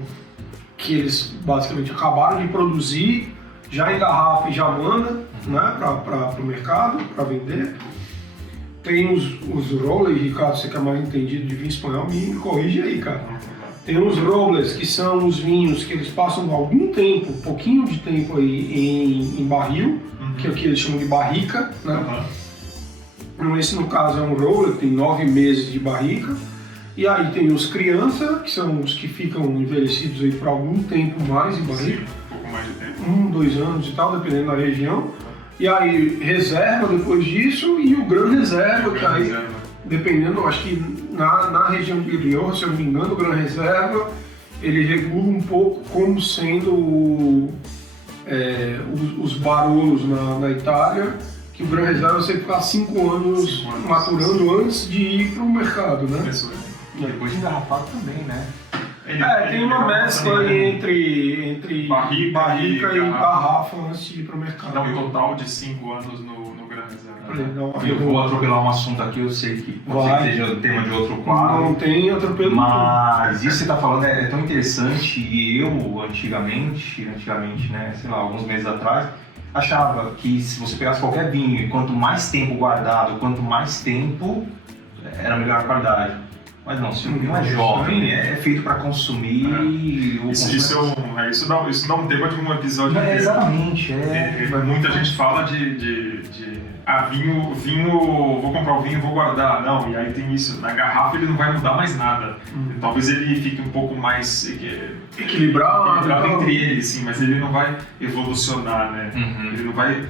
que eles basicamente acabaram de produzir, já engarrafa e já manda, né, para o mercado, para vender. Tem os rollers, Ricardo, você que é mais entendido de vinho espanhol, me corrige aí, cara. Tem os rollers, que são os vinhos que eles passam algum tempo, um pouquinho de tempo aí em barril, que aqui eles chamam de barrica, né? Esse no caso é um roller, que tem 9 meses de barrica. E aí tem os criança, que são os que ficam envelhecidos aí por algum tempo mais em barrica. Um pouco mais de tempo. 1, 2 anos e tal, dependendo da região. E aí reserva depois disso e o Gran Reserva, que aí, dependendo, acho que na região de Rioja, se eu não me engano, o Gran Reserva, ele regula um pouco como sendo os Barolos na Itália, que o Gran Reserva você ficar 5 anos maturando antes de ir para o mercado, né? Depois de engarrafado também, né? Tem uma mescla entre barrica e garrafa antes de ir para o mercado. Dá um total de 5 anos no Gran Reserva. Eu vou atropelar um assunto aqui, eu sei que pode ser que seja o tema de outro quadro. Não tem atropelo. Mas isso que você está falando é tão interessante, e eu antigamente, né, sei lá, alguns meses atrás, achava que se você pegasse qualquer vinho e quanto mais tempo guardado, quanto mais tempo, era melhor a qualidade. Mas não, se o vinho é jovem, é feito para consumir. Isso dá um tema de um episódio inteiro. Exatamente. Muita gente fala de vinho, vou comprar o vinho, vou guardar. Não, e aí tem isso, na garrafa ele não vai mudar mais nada. Talvez ele fique um pouco mais equilibrado entre eles, sim, mas ele não vai evolucionar, né? Ele não vai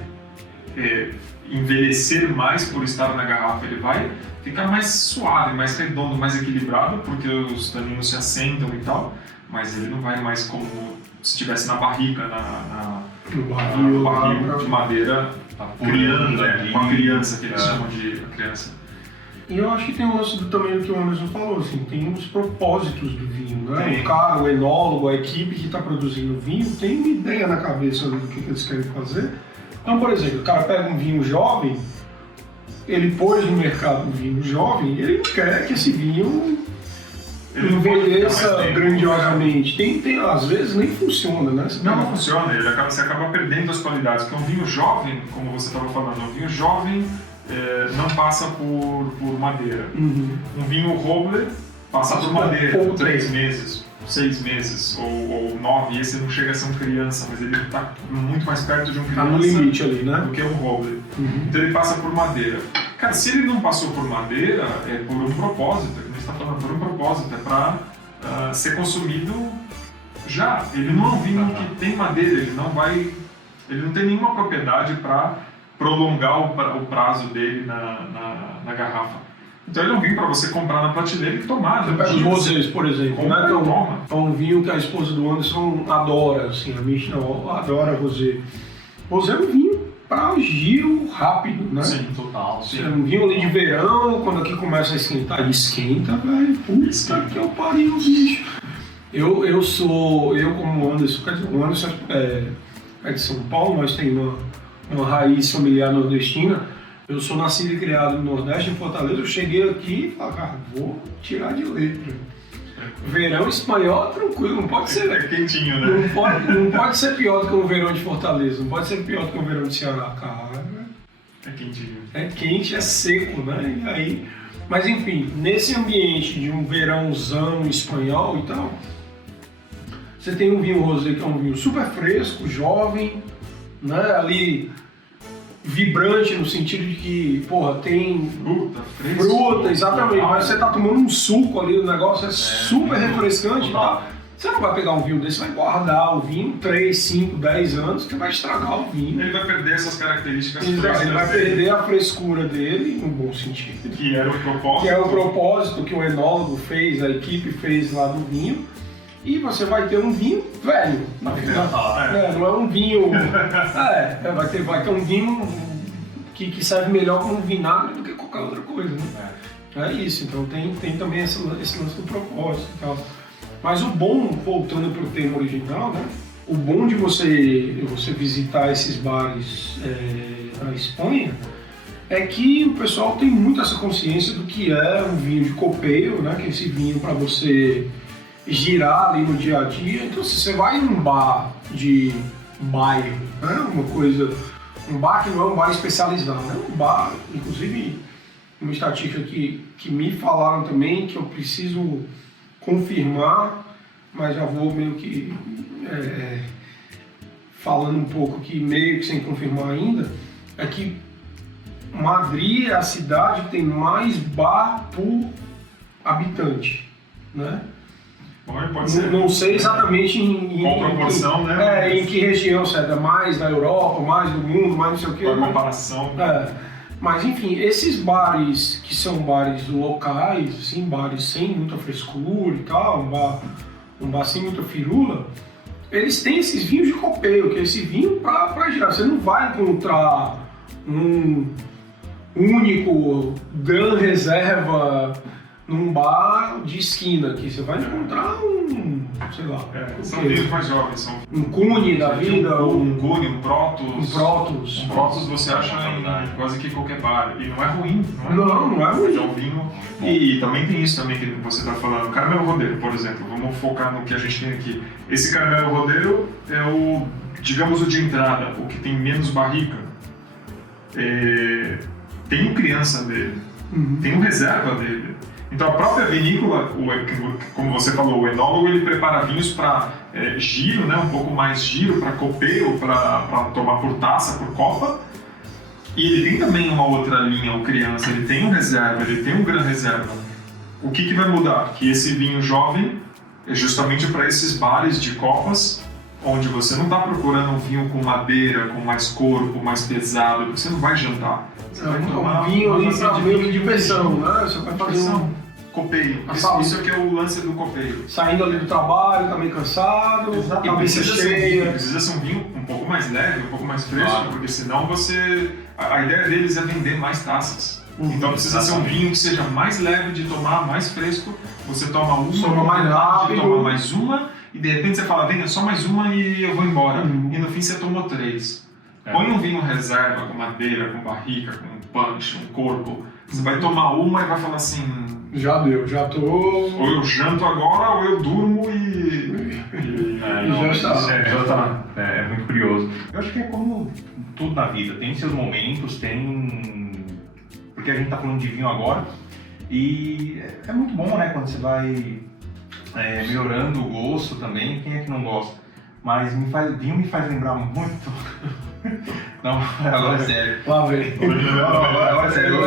envelhecer mais por estar na garrafa, ele vai ficar mais suave, mais redondo, mais equilibrado, porque os taninos se assentam e tal, mas ele não vai mais como se estivesse na barrica, no barril de madeira, criando, com a criança, que eles chamam de criança. E eu acho que tem um lance também do que o Anderson falou, assim, tem os propósitos do vinho, né? O cara, o enólogo, a equipe que está produzindo o vinho tem uma ideia na cabeça do que eles querem fazer. Então, por exemplo, o cara pega um vinho jovem, ele pôs no mercado um vinho jovem e ele não quer que esse vinho envelheça grandiosamente. Às vezes nem funciona, né? Não funciona, você acaba perdendo as qualidades, porque um vinho jovem, como você estava falando, um vinho jovem não passa por madeira. Um vinho Roble passa por madeira por 3 meses, 6 meses ou 9, e esse não chega a ser um criança, mas ele está muito mais perto de um criança no limite ali, né? Do que um Roble. Então ele passa por madeira. Cara, se ele não passou por madeira, é por um propósito, como a gente está falando, por um propósito, é para ser consumido já. Ele não é um vinho que tem madeira, ele não tem nenhuma propriedade para prolongar o prazo dele na garrafa. Então ele é um vinho para você comprar na prateleira e tomar. Você pega os rosés, por exemplo, né? É um vinho que a esposa do Anderson adora, assim, a Mishna adora rosé. Rosé é um vinho para giro rápido, né? Sim, total. Sim. É um vinho ali de verão, quando aqui começa a esquentar, esquenta, velho. Puta que eu pariu, bicho. Eu como o Anderson, quer dizer, o Anderson é de São Paulo, mas tem uma raiz familiar nordestina. Eu sou nascido e criado no Nordeste, em Fortaleza. Eu cheguei aqui e falei, cara, vou tirar de letra. Verão espanhol, tranquilo, não pode ser. É quentinho, né? Não pode ser pior do que o verão de Fortaleza, não pode ser pior do que o verão de Ceará, cara. É quentinho. É quente, é seco, né? E aí, mas enfim, nesse ambiente de um verãozão espanhol e tal, você tem um vinho rosé que é um vinho super fresco, jovem, né? Ali vibrante no sentido de que, porra, tem fruta, exatamente, mas você tá tomando um suco ali, o negócio é super refrescante e tal. Você não vai pegar um vinho desse, vai guardar o vinho 3, 5, 10 anos, que vai estragar o vinho. Ele vai perder essas características. Ele vai perder a frescura dele, no bom sentido. Que era o propósito. Que é o propósito que o enólogo fez, a equipe fez lá do vinho. E você vai ter um vinho velho, na final. Não é um vinho... vai ter um vinho que serve melhor como vinagre do que qualquer outra coisa, né? É isso, então tem também esse lance do propósito e tal. Mas o bom, voltando para o tema original, né? O bom de você visitar esses bares na Espanha é que o pessoal tem muito essa consciência do que é um vinho de copeiro, né? Que é esse vinho para você girar ali no dia a dia. Então, se você vai em um bar de bairro, né? Um bar que não é um bar especializado, né? Um bar, inclusive, uma estatística que me falaram também, que eu preciso confirmar, mas já vou meio que falando um pouco aqui, meio que sem confirmar ainda, é que Madrid é a cidade que tem mais bar por habitante, né? Pode ser. Não sei exatamente qual proporção, né? Em que região, se é mais da Europa, mais do mundo, mais não sei o quê. Qual a comparação? Mas enfim, esses bares que são bares locais, assim, bares sem muita frescura e tal, um bar sem muita firula, eles têm esses vinhos de copeiro, que é esse vinho para girar. Você não vai encontrar um único Gran Reserva num bar de esquina, que você vai encontrar sei lá. São vinhos mais jovens. São um Cune da vida. Um Cune, um Protos. Um Protos. Um Protos você acha em quase que qualquer bar. E não é ruim. Não é ruim. É um vinho. E também tem isso também que você está falando. Caramelo Rodeiro, por exemplo. Vamos focar no que a gente tem aqui. Esse Caramelo Rodeiro é o, digamos, o de entrada, o que tem menos barrica. Tem criança dele. Tem um reserva dele. Então a própria vinícola, como você falou, o enólogo ele prepara vinhos para giro, né, um pouco mais giro, para copeiro, para tomar por taça, por copa. E ele tem também uma outra linha, o criança, ele tem um reserva, ele tem um gran reserva. O que vai mudar? Que esse vinho jovem é justamente para esses bares de copas, onde você não está procurando um vinho com madeira, com mais corpo, mais pesado, porque você não vai jantar. Você vai tomar um vinho ali para meio de diversão, né? Você vai fazer copeiro. Isso aqui é o lance do copeiro. Saindo ali do trabalho, tá meio cansado, cabeça cheia. Precisa ser um vinho um pouco mais leve, um pouco mais fresco, porque senão a ideia deles é vender mais taças. Então precisa ser um vinho que seja mais leve de tomar, mais fresco. Você toma uma, mais rápido, toma mais uma, e de repente você fala, venha só mais uma e eu vou embora. E no fim você tomou 3. Põe um vinho reserva, com madeira, com barrica, com punch, um corpo. Você vai tomar uma e vai falar assim... Já deu, já tô... Ou eu janto agora, ou eu durmo e já está. É muito curioso. Eu acho que é como tudo na vida. Tem seus momentos, porque a gente tá falando de vinho agora. E é muito bom, né? Quando você vai melhorando o gosto também. Quem é que não gosta? Mas vinho me faz lembrar muito... Não, agora é sério. Lá vem. Agora é sério. Eu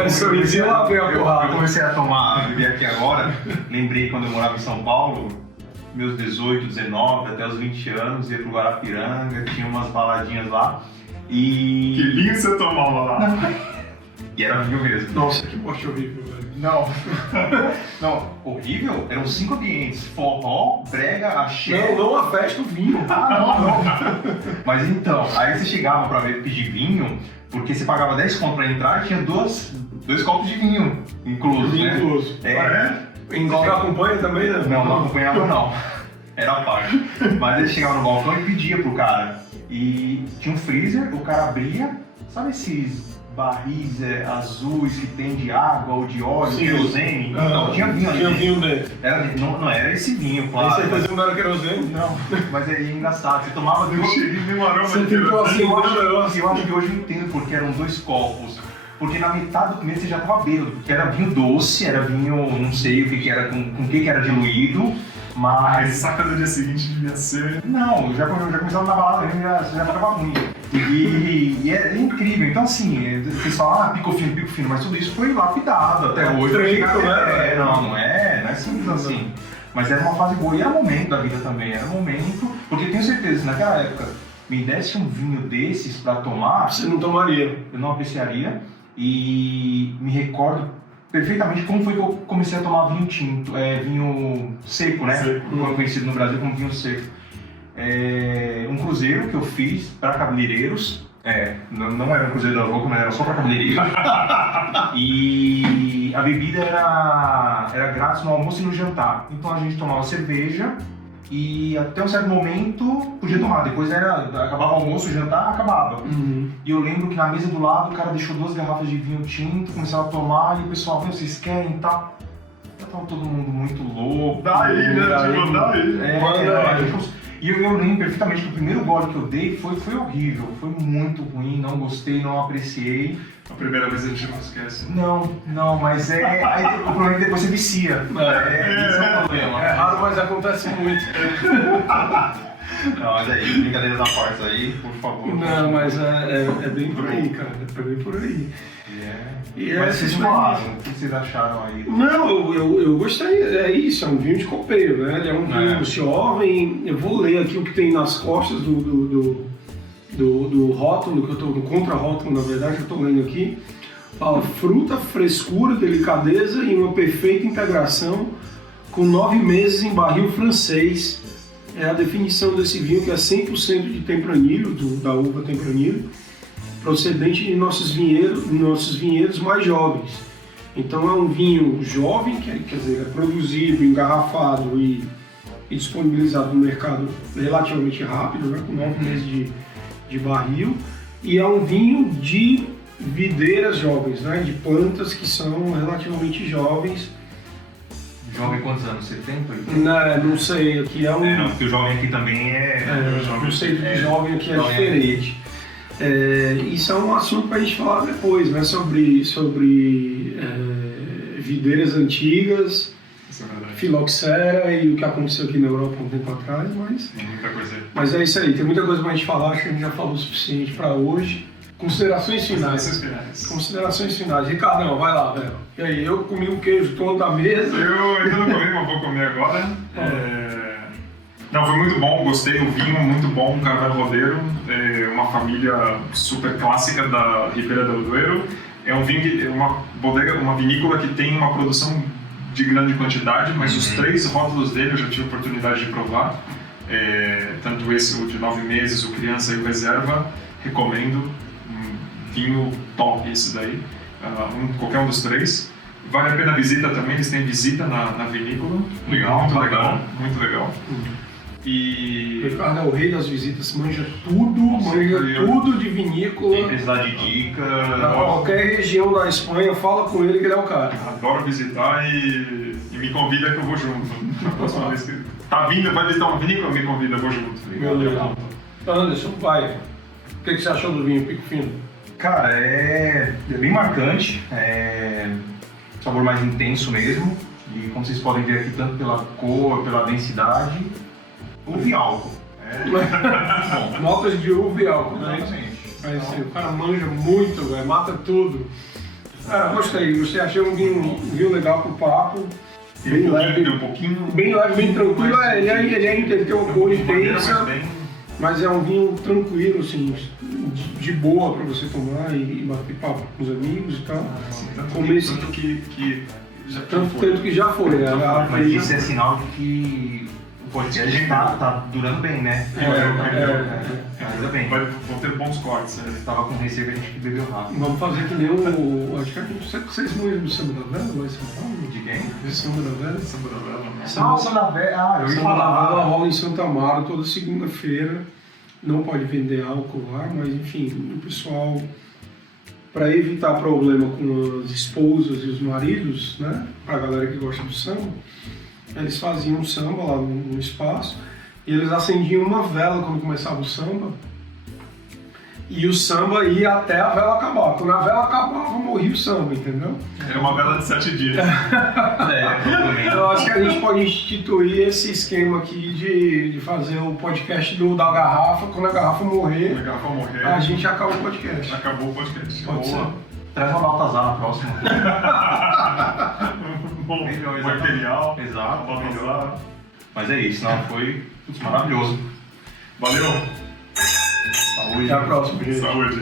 comecei a beber aqui agora. Lembrei quando eu morava em São Paulo, meus 18, 19, até os 20 anos, ia pro Guarapiranga, tinha umas baladinhas lá. E... Que vinho você tomava lá? Não. E era vinho mesmo. Nossa, que morte horrível, velho. Não, horrível? Eram 5 ambientes: forró, brega, axé. Não a festa, o vinho. Não. Mas então, aí você chegava pra pedir vinho, porque você pagava 10 conto pra entrar e tinha 2 copos de vinho incluso, né? Incluso. Engole acompanha também, né? Não acompanhava não. Era a parte. Mas ele chegava no balcão e pedia pro cara. E tinha um freezer, o cara abria, sabe esses barris azuis que tem de água ou de óleo, querosene? Então tinha vinho ali. Tinha vinho dentro. Não era esse vinho, claro. Tem certeza que não era querosene? Não, mas é engraçado. Você tomava um aroma de querosene. Eu acho que hoje eu entendo porque eram 2 copos. Porque na metade do primeiro você já tava bêbado, porque era vinho doce, era vinho, não sei o que era, com que era diluído. Mas saca do dia seguinte devia ser... Não, já começava na balada, já ficava ruim. E é incrível. Então assim, vocês falam, pico fino, mas tudo isso foi lapidado até hoje. Né? Não é simples assim. Mas era uma fase boa e era momento da vida também, era momento, porque tenho certeza que naquela época me desse um vinho desses pra tomar... Você não tomaria. Eu não apreciaria e me recordo perfeitamente como foi que eu comecei a tomar vinho tinto, vinho seco, né? Seco. Conhecido no Brasil como vinho seco. Um cruzeiro que eu fiz para cabeleireiros, não era um cruzeiro da louca, mas era só para cabeleireiros. E a bebida era grátis no almoço e no jantar. Então a gente tomava cerveja e até um certo momento podia tomar. Depois acabava o almoço, o jantar, acabava. E eu lembro que na mesa do lado o cara deixou 2 garrafas de vinho tinto, começaram a tomar e o pessoal, vocês querem? Tá. Já tava todo mundo muito louco. Daí. E eu lembro perfeitamente que o primeiro gole que eu dei foi horrível, foi muito ruim, não gostei, não apreciei. A primeira vez a gente não esquece. Não, mas aí o problema é que depois você vicia. Esse é o problema. É raro, mas acontece muito. Não, mas é isso, brincadeiras à parte aí, por favor. Não, mas é bem por aí, cara. É bem por aí. E mas vocês falaram, o que vocês acharam aí? Não, eu gostei, é isso, é um vinho de copeiro, né? Ele é um vinho jovem. Eu vou ler aqui o que tem nas costas do rótulo, que eu tô, do contra-rótulo, na verdade, que eu tô lendo aqui. Fala fruta, frescura, delicadeza e uma perfeita integração com 9 meses em barril francês. É a definição desse vinho, que é 100% de tempranilho, da uva tempranilho, procedente de nossos vinhedos mais jovens. Então é um vinho jovem, quer dizer, é produzido, engarrafado e disponibilizado no mercado relativamente rápido, né, com 9 meses de barril, e é um vinho de videiras jovens, né, de plantas que são relativamente jovens. Jovem quantos anos? 70? 80? Não sei, aqui é um... Não, porque o jovem aqui também o conceito de jovem aqui é diferente. Isso é um assunto para a gente falar depois, né? Sobre videiras antigas, filoxera e o que aconteceu aqui na Europa um tempo atrás, mas é isso aí, tem muita coisa para a gente falar, acho que a gente já falou o suficiente para hoje. Considerações finais. Considerações finais. Ricardão, vai lá, velho. E aí, eu comi um queijo todo da mesa. Eu ainda não comi, mas vou comer agora. Não, foi muito bom, gostei do vinho, muito bom, Carvalho Rodeiro, uma família super clássica da Ribeira do Duero. É um vinho, uma vinícola que tem uma produção de grande quantidade, mas os 3 rótulos dele eu já tive a oportunidade de provar. Tanto esse, o de 9 meses, o Criança e o Reserva, recomendo. Vinho top esse daí, qualquer um dos 3. Vale a pena a visita também, eles têm visita na vinícola. Legal, muito legal. E... Ricardo é o rei das visitas, manja tudo de vinícola. Sem precisar de dica. Qualquer região da Espanha, fala com ele que ele é o cara. Adoro visitar e me convida que eu vou junto. Na próxima vez que tá vindo, vai visitar uma vinícola, me convida, eu vou junto. Legal. Anderson, vai. O que você achou do vinho Pico Fino? Cara, é bem marcante, sabor mais intenso mesmo, e como vocês podem ver aqui, tanto pela cor, pela densidade, uva e álcool. Bom, notas de uva e álcool, né? Exatamente. O cara manja muito, véio, mata tudo. Gostei, achei um vinho legal pro papo. Bem leve, bem leve, bem tranquilo. Ele tem uma cor intensa, mas é um vinho tranquilo, assim, de boa para você tomar e bater papo com os amigos e tal. Tanto que já foi. Mas isso é sinal de que o podcast tá durando bem, né? Ainda bem. Vão ter bons cortes. Eu tava com receio que a gente bebeu rápido. Vamos fazer que nem acho que vocês não iam do Samba da Vela lá em São Paulo? De quem? Samba da Vela. Samba da Vela. Samba da Vela. Eu ia Samba da falar. Vela rola em Santa Amaro toda segunda-feira. Não pode vender álcool lá, mas enfim, o pessoal, para evitar problema com as esposas e os maridos, né, para a galera que gosta do samba, eles faziam um samba lá no espaço e eles acendiam uma vela quando começava o samba e o samba ia até a vela acabar. Quando a vela acabava, morria o samba, entendeu? Era uma vela de 7 dias. Eu acho que a gente pode instituir esse esquema aqui de fazer o podcast da garrafa. Quando a garrafa morrer, a gente acaba o podcast. Acabou o podcast. Pode ser. Traz uma Baltazar na próxima. Bom, material. Exato. Baltazar. Mas é isso, não, foi maravilhoso. Valeu. Até a próxima, gente. Saúde.